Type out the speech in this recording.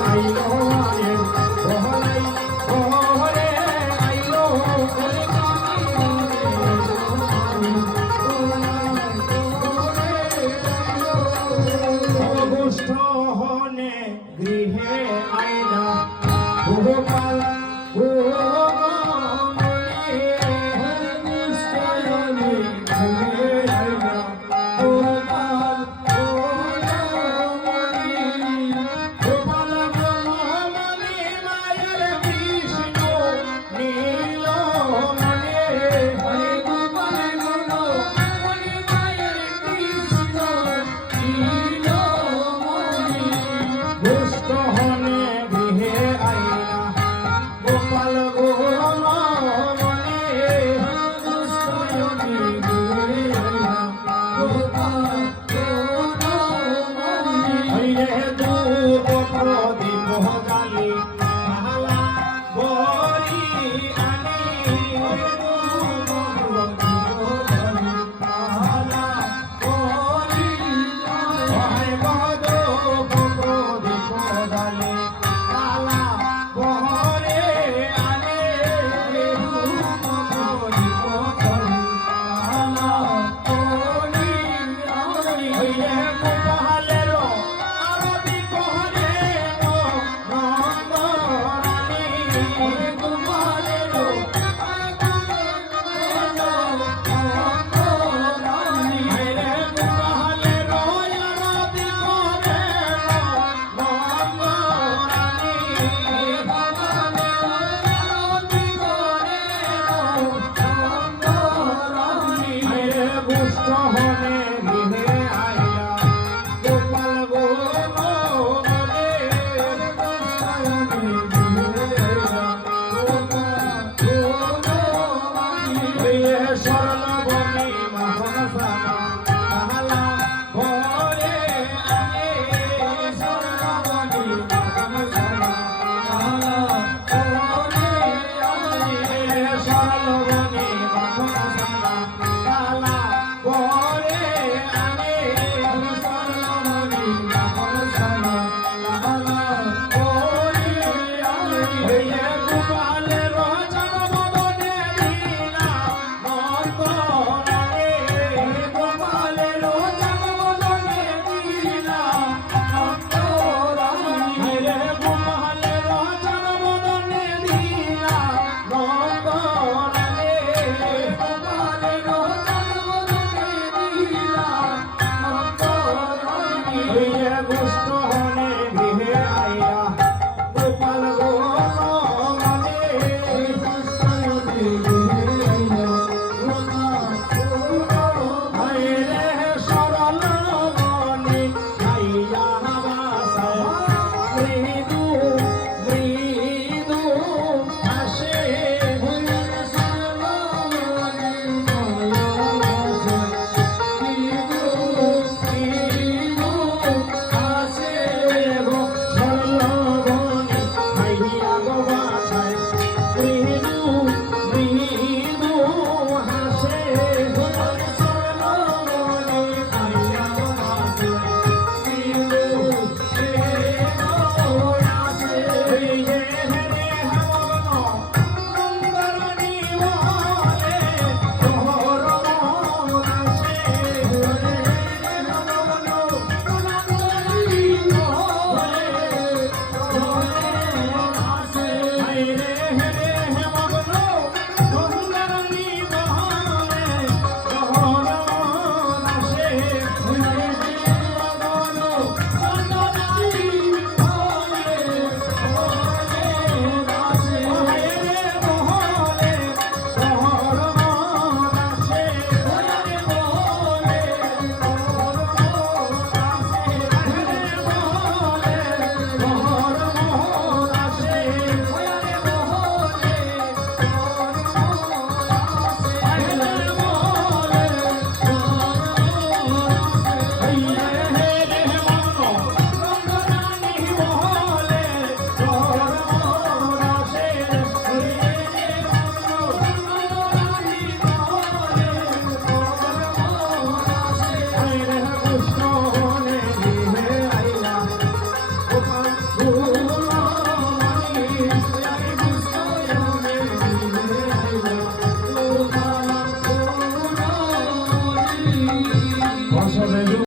I know I am. Thank you.